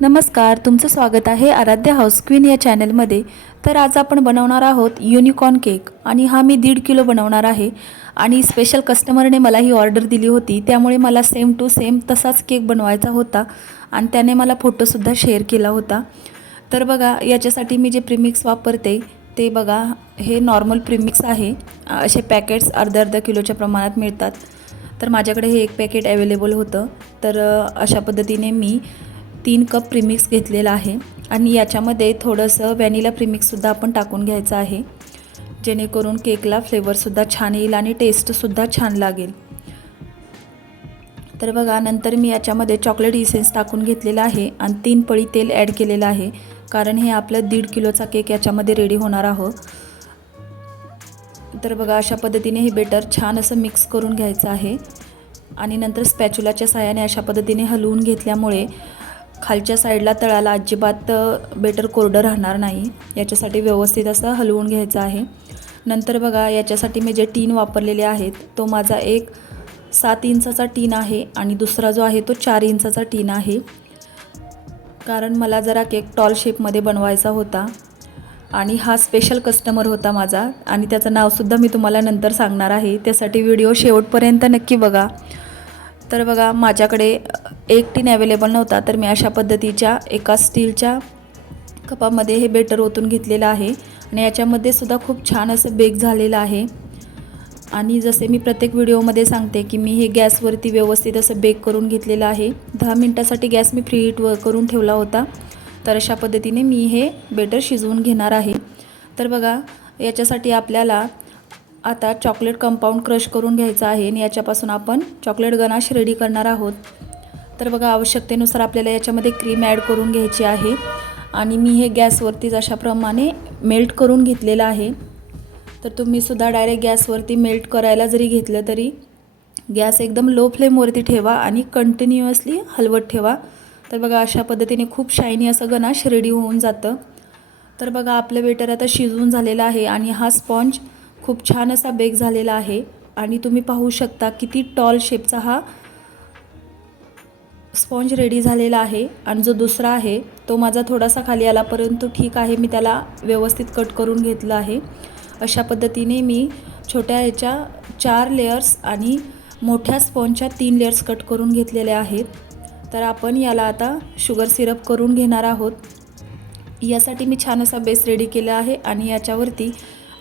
नमस्कार तुमचं स्वागत आहे आराध्या हाऊस क्वीन या चॅनलमध्ये. तर आज आपण बनवणार आहोत युनिकॉर्न केक आणि हा मी दीड किलो बनवणार आहे. आणि स्पेशल कस्टमरने मला ही ऑर्डर दिली होती त्यामुळे मला सेम टू सेम तसाच केक बनवायचा होता आणि त्याने मला फोटोसुद्धा शेअर केला होता. तर बघा याच्यासाठी मी जे प्रिमिक्स वापरते ते बघा हे नॉर्मल प्रिमिक्स आहे. असे पॅकेट्स अर्ध्या अर्धा किलोच्या प्रमाणात मिळतात. तर माझ्याकडे हे एक पॅकेट अवेलेबल होतं. तर अशा पद्धतीने मी तीन कप प्रीमिक्स घेतलेला आहे आणि याच्यामध्ये थोडंसं व्हॅनिला प्रीमिक्ससुद्धा आपण टाकून घ्यायचं आहे. जेणेकरून केकला फ्लेवरसुद्धा छान येईल आणि टेस्टसुद्धा छान लागेल. तर बघा नंतर मी याच्यामध्ये चॉकलेट इसेन्स टाकून घेतलेला आहे आणि तीन पळी तेल ॲड केलेलं आहे. कारण हे आपलं दीड किलोचा केक याच्यामध्ये रेडी होणार आहोत. तर बघा अशा पद्धतीने हे बेटर छान असं मिक्स करून घ्यायचं आहे. आणि नंतर स्पॅच्युलाच्या सहाय्याने अशा पद्धतीने हलवून घेतल्यामुळे खालच्या साईडला तळाला अजिबात बेटर कोरडं राहणार नाही. याच्यासाठी व्यवस्थित असं हलवून घ्यायचं आहे. नंतर बघा याच्यासाठी मी जे टीन वापरलेले आहेत तो माझा एक सात इंचाचा टीन आहे आणि दुसरा जो आहे तो चार इंचाचा टीन आहे. कारण मला जरा केक टॉल शेपमध्ये बनवायचा होता आणि हा स्पेशल कस्टमर होता माझा आणि त्याचं नावसुद्धा मी तुम्हाला नंतर सांगणार आहे. त्यासाठी व्हिडिओ शेवटपर्यंत नक्की बघा. तर बघा माझ्याकडे एक टीन अवेलेबल नव्हता तर मी अशा पद्धतीच्या एका स्टीलच्या कपामध्ये हे बेटर ओतून घेतलेलं आहे. आणि याच्यामध्ये सुद्धा खूप छान असं बेक झालेलं आहे. आणि जसे मी प्रत्येक व्हिडिओमध्ये सांगते की मी हे गॅसवरती व्यवस्थित असं बेक करून घेतलेलं आहे. दहा मिनटासाठी गॅस मी फ्री हीट व करून ठेवला होता. तर अशा पद्धतीने मी हे बेटर शिजवून घेणार आहे. तर बघा याच्यासाठी आपल्याला आता चॉकलेट कंपाऊंड क्रश करून घ्यायचं आहे आणि याच्यापासून आपण चॉकलेट गनाश रेडी करणार आहोत. तर बघा आवश्यकतेनुसार आपल्याला याच्यामध्ये क्रीम ॲड करून घ्यायची आहे. आणि मी हे गॅसवरतीच अशाप्रमाणे मेल्ट करून घेतलेलं आहे. तर तुम्हीसुद्धा डायरेक्ट गॅसवरती मेल्ट करायला जरी घेतलं तरी गॅस एकदम लो फ्लेमवरती ठेवा आणि कंटिन्युअसली हलवत ठेवा. तर बघा अशा पद्धतीने खूप शायनी असं गणाश रेडी होऊन जातं. तर बघा आपलं बेटर आता शिजवून झालेलं आहे आणि हा स्पॉन्ज खूप छान असा बेक झालेला आहे. आणि तुम्ही पाहू शकता किती टॉल शेपचा हा स्पॉन्ज रेडी झालेला आहे. आणि जो दुसरा आहे तो माझा थोडासा खाली आला परंतु ठीक आहे मी त्याला व्यवस्थित कट करून घेतलं आहे. अशा पद्धतीने मी छोट्या ह्याच्या चार लेयर्स आणि मोठ्या स्पॉन्जच्या तीन लेयर्स कट करून घेतलेल्या आहेत. तर आपण याला आता शुगर सिरप करून घेणार आहोत. यासाठी मी छान असा बेस रेडी केला आहे. आणि याच्यावरती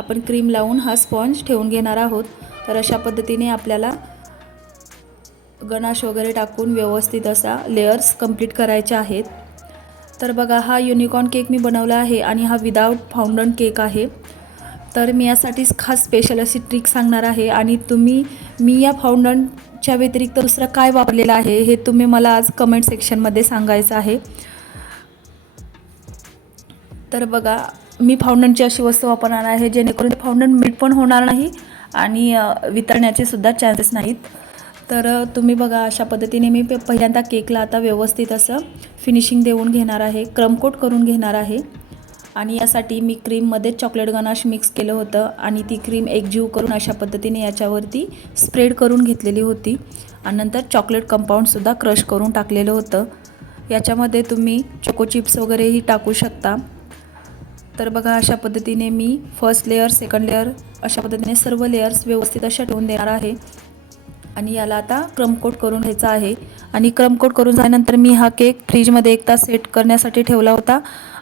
आपण क्रीम लावून हा स्पॉन्ज ठेवून घेणार आहोत. तर अशा पद्धतीने आपल्याला गणाश वगैरे टाकून व्यवस्थित असा लेयर्स कंप्लीट करायचे आहेत. तर बघा हा युनिकॉर्न केक मी बनवला आहे आणि हा विदाऊट फाउंडन केक आहे. तर मी यासाठीच खास स्पेशल अशी ट्रिक सांगणार आहे आणि तुम्ही मी या फाउंडनच्या व्यतिरिक्त दुसरं काय वापरलेलं आहे हे तुम्ही मला आज कमेंट सेक्शनमध्ये सांगायचं आहे. तर बघा मी फाउंडनची अशी वस्तू वापरणार आहे जेणेकरून फाउंडन मीठ पण होणार नाही आणि वितळण्याचे सुद्धा चान्सेस नाहीत. तर तुम्ही बघा अशा पद्धतीने मी पहिल्यांदा केकला आता व्यवस्थित असं फिनिशिंग देऊन घेणार आहे क्रमकोट करून घेणार आहे. आणि यासाठी मी क्रीममध्ये चॉकलेट गनाश मिक्स केलं होतं आणि ती क्रीम एकजीव करून अशा पद्धतीने याच्यावरती स्प्रेड करून घेतलेली होती. आणि नंतर चॉकलेट कंपाऊंडसुद्धा क्रश करून टाकलेलं होतं. याच्यामध्ये तुम्ही चोको चिप्स वगैरेही टाकू शकता. तर बघा अशा पद्धतीने मी फर्स्ट लेअर सेकंड लेअर अशा पद्धतीने सर्व लेअर्स व्यवस्थित अशा ठेवून देणार आहे. आणि याला आता क्रमकोट करून घ्यायचा आहे. आणि क्रमकोट करून झाल्यानंतर मी हा केक फ्रीजमध्ये एक तास सेट करण्यासाठी ठेवला होता.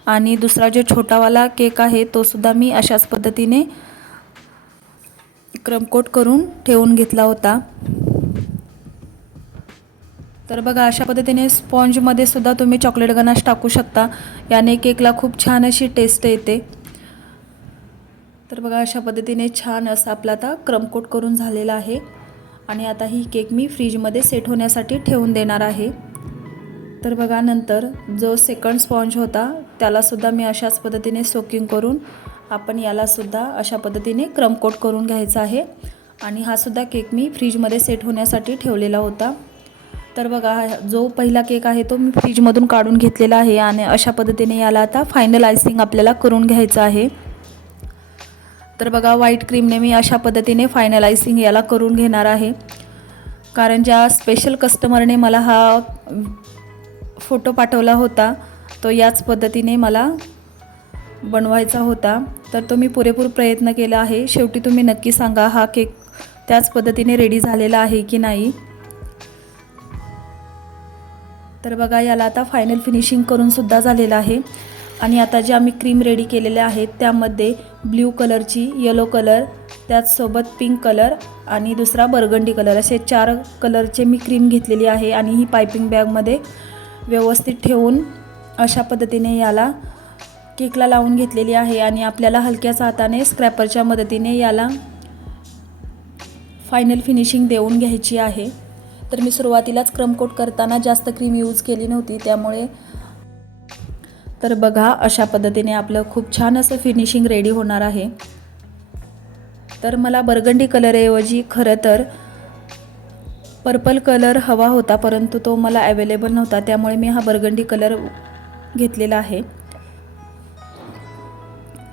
आणि दुसरा जो छोटावाला केक आहे तो सुद्धा मी अशाच पद्धतीने क्रमकोट करून ठेवून घेतला होता. तर बघा अशा पद्धतीने स्पॉन्जमध्ये सुद्धा तुम्ही चॉकलेट गनाश टाकू शकता. याने केकला खूप छान अशी टेस्ट येते. तर बघा अशा पद्धतीने छान असं आपला आता क्रमकोट करून झालेला आहे. आणि आता ही केक मी फ्रीजमध्ये सेट होण्यासाठी ठेवून देणार आहे. तर बघा नंतर जो सेकंड स्पॉन्ज होता त्यालासुद्धा मी अशाच पद्धतीने सोकिंग करून आपण यालासुद्धा अशा पद्धतीने क्रमकोट करून घ्यायचा आहे. आणि हा सुद्धा केक मी फ्रीजमध्ये सेट होण्यासाठी ठेवलेला होता. तर बघा जो पहिला केक आहे तो मी फ्रीजमधून काढून घेतलेला आहे आणि अशा पद्धतीने याला आता फायनल आयसिंग आपल्याला करून घ्यायचं आहे. तर बघा व्हाईट क्रीमने मी अशा पद्धतीने फायनल आयसिंग याला करून घेणार आहे. कारण ज्या स्पेशल कस्टमरने मला हा फोटो पाठवला होता तो याच पद्धतीने मला बनवायचा होता. तर तो मी पुरेपूर प्रयत्न केला आहे. शेवटी तुम्ही नक्की सांगा हा केक त्याच पद्धतीने रेडी झालेला आहे की नाही. तर बघा याला आता फायनल फिनिशिंग करून सुद्धा झालेलं आहे. आणि आता जे आम्ही क्रीम रेडी केलेले आहेत त्यामध्ये ब्ल्यू कलरची येलो कलर त्याचसोबत पिंक कलर आणि दुसरा बर्गंडी कलर असे चार कलरचे मी क्रीम घेतलेली आहे आणि ही पायपिंग बॅगमध्ये व्यवस्थित ठेवून अशा पद्धतीने याला केकला लावून घेतलेली आहे आणि आपल्याला हलक्याच हाताने स्क्रॅपरच्या मदतीने याला फायनल फिनिशिंग देऊन घ्यायची आहे. तर मी सुरुवातीलाच क्रमकोट करताना जास्त क्रीम यूज केली नव्हती त्यामुळे तर बघा अशा पद्धतीने आपलं खूप छान असं फिनिशिंग रेडी होणार आहे. तर मला बर्गंडी कलरऐवजी खरं तर पर्पल कलर हवा होता परंतु तो मला अवेलेबल नव्हता त्यामुळे मी हा बर्गंडी कलर घेतलेला आहे.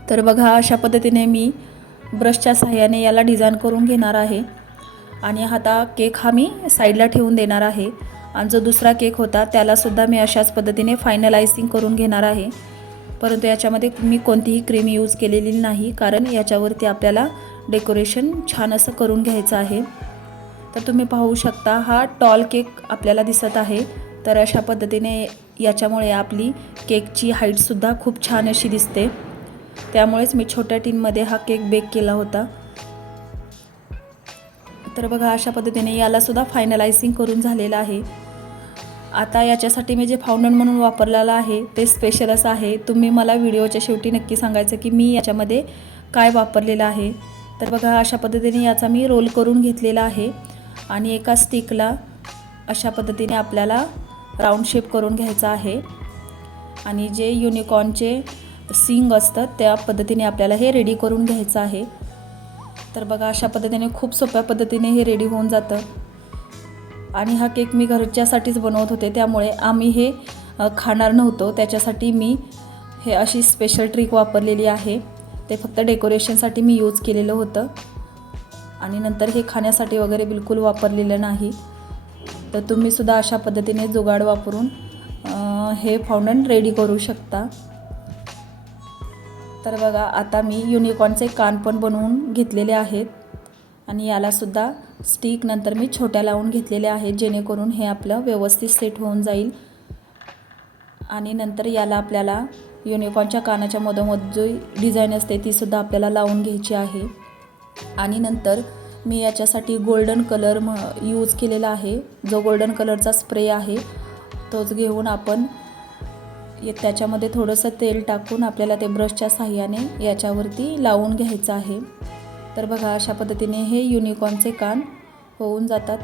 तर बघा अशा पद्धतीने मी ब्रशच्या सहाय्याने याला डिझाईन करून घेणार आहे. आणि आता केक हा मी साईडला ठेवून देणार आहे. आणि जो दुसरा केक होता त्यालासुद्धा मी अशाच पद्धतीने फायनलायझिंग करून घेणार आहे. परंतु याच्यामध्ये मी कोणतीही क्रीम यूज केलेली नाही कारण याच्यावरती आपल्याला डेकोरेशन छान असं करून घ्यायचं आहे. तर तुम्ही पाहू शकता हा टॉल केक आपल्याला दिसत आहे. तर अशा पद्धतीने याच्यामुळे आपली केकची हाईटसुद्धा खूप छान अशी दिसते. त्यामुळेच मी छोट्या टीनमध्ये हा केक बेक केला होता. तर बघा अशा पद्धतीने यालासुद्धा फायनलायझिंग करून झालेलं आहे. आता याच्यासाठी मी जे फाउंडन म्हणून वापरलेलं आहे ते स्पेशल असं आहे. तुम्ही मला व्हिडिओच्या शेवटी नक्की सांगायचं की मी याच्यामध्ये काय वापरलेलं आहे. तर बघा अशा पद्धतीने याचा मी रोल करून घेतलेला आहे आणि एका स्टिकला अशा पद्धतीने आपल्याला राऊंड शेप करून घ्यायचा आहे. आणि जे युनिकॉर्नचे सिंग असतं त्या पद्धतीने आपल्याला हे रेडी करून घ्यायचं आहे. तर बघा अशा पद्धतीने खूप सोप्या पद्धतीने हे रेडी होऊन जातं. आणि हा केक मी घरच्यासाठीच बनवत होते त्यामुळे आम्ही हे खाणार नव्हतो. त्याच्यासाठी मी हे अशी स्पेशल ट्रिक वापरलेली आहे. ते फक्त डेकोरेशनसाठी मी यूज केलेलं होतं. आणि नंतर हे खाण्यासाठी वगैरे बिलकुल वापरलेलं नाही. तर तुम्हीसुद्धा अशा पद्धतीने जुगाड वापरून हे फाउंडन रेडी करू शकता. तर बघा आता मी युनिकॉर्नचे कान पण बनवून घेतलेले आहेत. आणि यालासुद्धा स्टिक नंतर मी छोट्या लावून घेतलेल्या आहेत जेणेकरून हे आपलं व्यवस्थित सेट होऊन जाईल. आणि नंतर याला आपल्याला युनिकॉर्नच्या कानाच्या मधोमध जो डिझाईन असते तीसुद्धा आपल्याला लावून घ्यायची आहे. आणि नंतर मी याच्यासाठी गोल्डन कलर म यूज केलेला आहे. जो गोल्डन कलरचा स्प्रे आहे तोच घेऊन आपण त्याच्यामध्ये थोडंसं तेल टाकून आपल्याला ते ब्रशच्या साह्याने याच्यावरती लावून घ्यायचं आहे. तर बघा अशा पद्धतीने हे युनिकॉर्नचे कान होऊन जातात.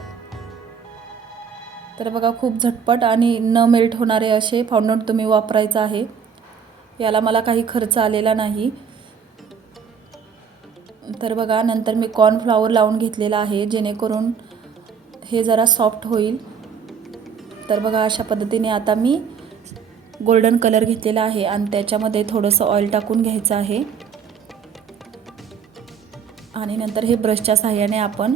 तर बघा खूप झटपट आणि न मेल्ट होणारे असे फाउंडन तुम्ही वापरायचं आहे. याला मला काही खर्च आलेला नाही. तर बघा नंतर मी कॉर्नफ्लावर लावून घेतलेला आहे जेणेकरून हे जरा सॉफ्ट होईल. तर बघा अशा पद्धतीने आता मी गोल्डन कलर घेतलेला आहे आणि त्याच्यामध्ये थोडंसं ऑइल टाकून घ्यायचं आहे. आणि नंतर हे ब्रशच्या साह्याने आपण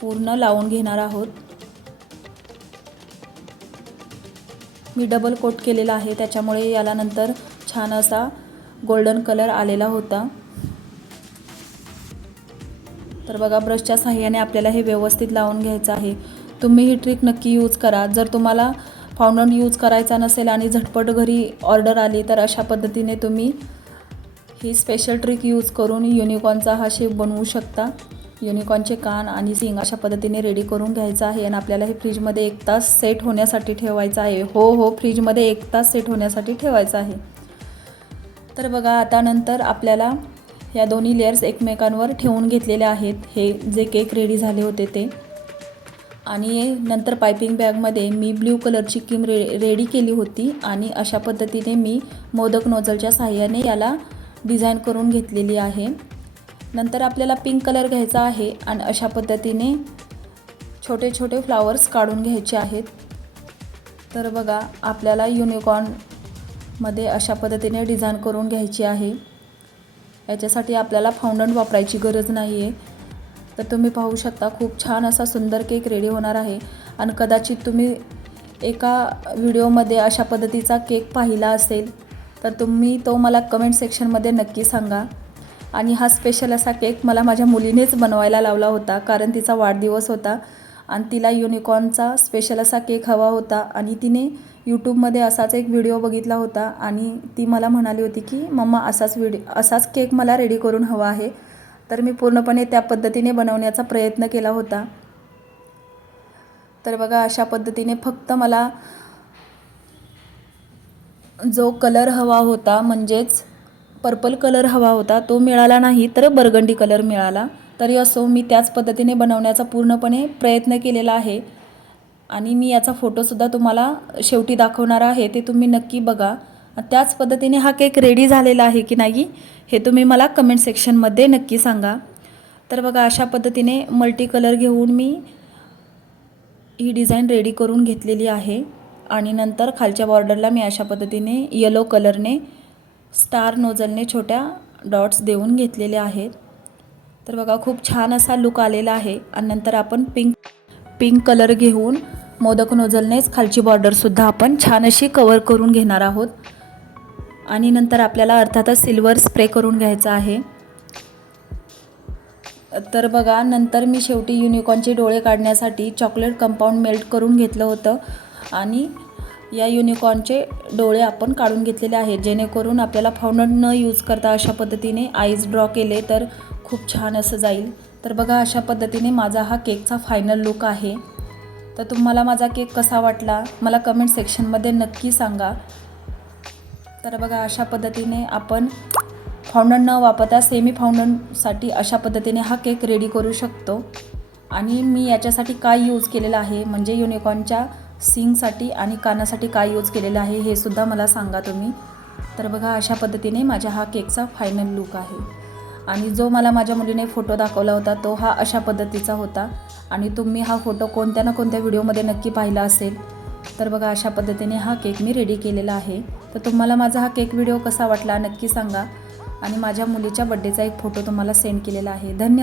पूर्ण लावून घेणार आहोत. मी डबल कोट केलेला आहे त्याच्यामुळे याला नंतर छान असा गोल्डन कलर आलेला होता. तर बघा ब्रशच्या साह्याने आपल्याला हे व्यवस्थित लावून घ्यायचं आहे. तुम्ही ही ट्रिक नक्की यूज करा. जर तुम्हाला फाउंडन यूज करायचा नसेल आणि झटपट घरी ऑर्डर आली तर अशा पद्धतीने तुम्ही ही स्पेशल ट्रिक यूज करून युनिकॉर्नचा हा शेप बनवू शकता. युनिकॉर्नचे कान आणि सिंग अशा पद्धतीने रेडी करून घ्यायचं आहे आणि आपल्याला हे फ्रीजमध्ये एक तास सेट होण्यासाठी ठेवायचं आहे. हो हो फ्रीजमध्ये एक तास सेट होण्यासाठी ठेवायचं आहे. तर बघा आता नंतर आपल्याला या दोन्ही लेयर्स एकमेकांवर ठेवून घेतलेले आहेत. हे जे केक रेडी झाले होते ते. आणि नंतर पायपिंग बॅगमध्ये मी ब्ल्यू कलरची किम रे रेडी केली होती आणि अशा पद्धतीने मी मोदक नोझलच्या साह्याने याला डिझाईन करून घेतलेली आहे. नंतर आपल्याला पिंक कलर घ्यायचा आहे आणि अशा पद्धतीने छोटे छोटे फ्लावर्स काढून घ्यायचे आहेत. तर बघा आपल्याला युनिकॉर्नमध्ये अशा पद्धतीने डिझाईन करून घ्यायची आहे. याच्यासाठी आपल्याला फाउंडन वापरायची गरज नाही आहे तर तुम्ही पाहू शकता खूप छान असा सुंदर केक रेडी होणार आहे. आणि कदाचित तुम्ही एका व्हिडिओमध्ये अशा पद्धतीचा केक पाहिला असेल तर तुम्ही तो मला कमेंट सेक्शनमध्ये नक्की सांगा. आणि हा स्पेशल असा केक मला माझ्या मुलीनेच बनवायला लावला होता कारण तिचा वाढदिवस होता. आणि तिला युनिकॉर्नचा स्पेशल असा केक हवा होता आणि तिने यूट्यूबमध्ये असाच एक व्हिडिओ बघितला होता. आणि ती मला म्हणाली होती की मम्मा असाच व्हिडिओ असाच केक मला रेडी करून हवा आहे. तर मी पूर्णपणे त्या पद्धतीने बनवण्याचा प्रयत्न केला होता. तर बघा अशा पद्धतीने फक्त मला जो कलर हवा होता म्हणजेच पर्पल कलर हवा होता तो मिळाला नाही तर बर्गंडी कलर मिळाला. तरी असो मी त्याच पद्धतीने बनवण्याचा पूर्णपणे प्रयत्न केलेला आहे. आणि मी याचा फोटोसुद्धा तुम्हाला शेवटी दाखवणार आहे ते तुम्ही नक्की बघा. त्याच पद्धतीने हा केक रेडी झालेला आहे की नाही हे तुम्ही मला कमेंट सेक्शनमध्ये नक्की सांगा. तर बघा अशा पद्धतीने मल्टी कलर घेऊन मी ही डिझाईन रेडी करून घेतलेली आहे. आणि नंतर खालच्या बॉर्डरला मी अशा पद्धतीने येलो कलरने स्टार नोजलने छोट्या डॉट्स देऊन घेतलेले आहेत. तर बघा खूप छान असा लुक आलेला आहे. आणि नंतर आपण पिंक पिंक कलर घेऊन मोदक नोझलनेच खालची बॉर्डरसुद्धा आपण छान अशी कवर करून घेणार आहोत. आणि नंतर आपल्याला अर्थातच सिल्वर स्प्रे करून घ्यायचा आहे. तर बघा नंतर मी शेवटी युनिकॉर्नचे डोळे काढण्यासाठी चॉकलेट कंपाऊंड मेल्ट करून घेतलं होतं. आणि या युनिकॉर्नचे डोळे आपण काढून घेतलेले आहेत. जेणेकरून आपल्याला फाउंडर न यूज करता अशा पद्धतीने आईज ड्रॉ केले तर खूप छान असं जाईल. तर बघा अशा पद्धतीने माझा हा केकचा फायनल लुक आहे. तर तुम्हाला माझा केक कसा वाटला? मला कमेंट सेक्शनमध्ये नक्की सांगा. तर बघा अशा पद्धतीने आपण फाउंडन न वापरता सेमी फाउंडनसाठी अशा पद्धतीने हा केक रेडी करू शकतो. आणि मी याच्यासाठी काय यूज केलेलं आहे? म्हणजे युनिकॉर्नच्या सिंगसाठी आणि कानासाठी काय यूज केलेलं आहे? हे सुद्धा मला सांगा तुम्ही. तर बघा अशा पद्धतीने माझ्या हा केकचा फायनल लुक आहे. आणि जो मला माझ्या मुलीने फोटो दाखवला होता तो हा अशा पद्धतीचा होता. आणि तुम्ही हा फोटो कोणत्या ना कोणत्या व्हिडिओमध्ये नक्की पाहिला असेल. तर बघा अशा पद्धतीने हा केक मी रेडी केलेला आहे. तर तुम्हाला माझा हा केक व्हिडिओ कसा वाटला नक्की सांगा. आणि माझ्या मुलीच्या बड्डेचा एक फोटो तुम्हाला सेंड केलेला आहे. धन्यवाद.